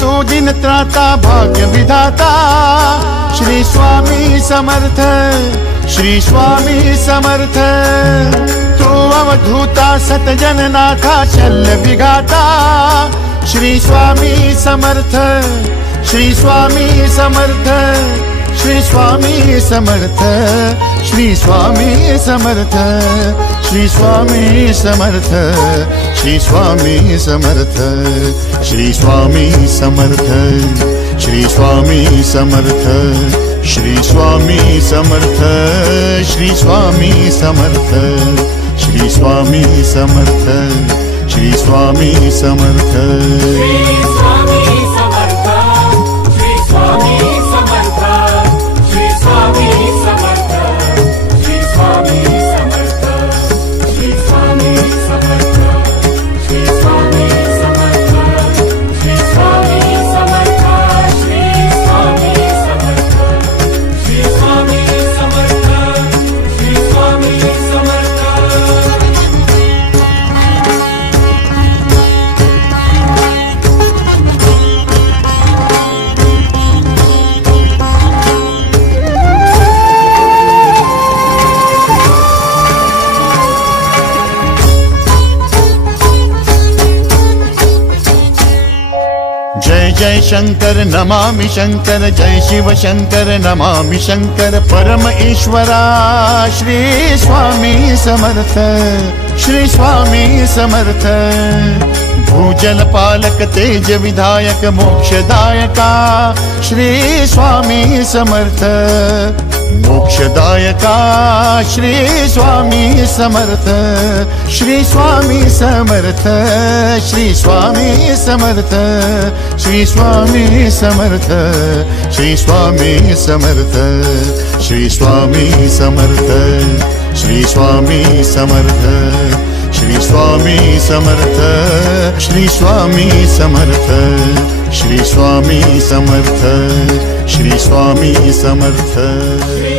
तू दिन त्राता भाग्य विधाता, श्री स्वामी समर्थ, श्री स्वामी समर्थ। तू अवधूता सतजननाथा शल्य विघाता, श्री स्वामी समर्थ, श्री स्वामी समर्थ, श्री स्वामी समर्थ, श्री स्वामी समर्थ, श्री स्वामी समर्थ, श्री स्वामी समर्थ, श्री स्वामी समर्थ, श्री स्वामी समर्थ, श्री स्वामी समर्थ, श्री स्वामी समर्थ, श्री स्वामी समर्थ, श्री स्वामी समर्थ। जय जय शंकर नमामि शंकर, जय शिव शंकर नमामि शंकर। परम ईश्वरा श्री स्वामी समर्थ, श्री स्वामी समर्थ। भूजल पालक तेज विधायक मोक्षदायका, श्री स्वामी समर्थ, मोक्षदायका श्री स्वामी समर्थ, श्री स्वामी समर्थ, श्री स्वामी समर्थ, श्री स्वामी समर्थ, श्री स्वामी समर्थ, श्री स्वामी समर्थ, श्री स्वामी समर्थ, श्री स्वामी समर्थ, श्री स्वामी समर्थ, श्री स्वामी समर्थ, श्री स्वामी समर्थ।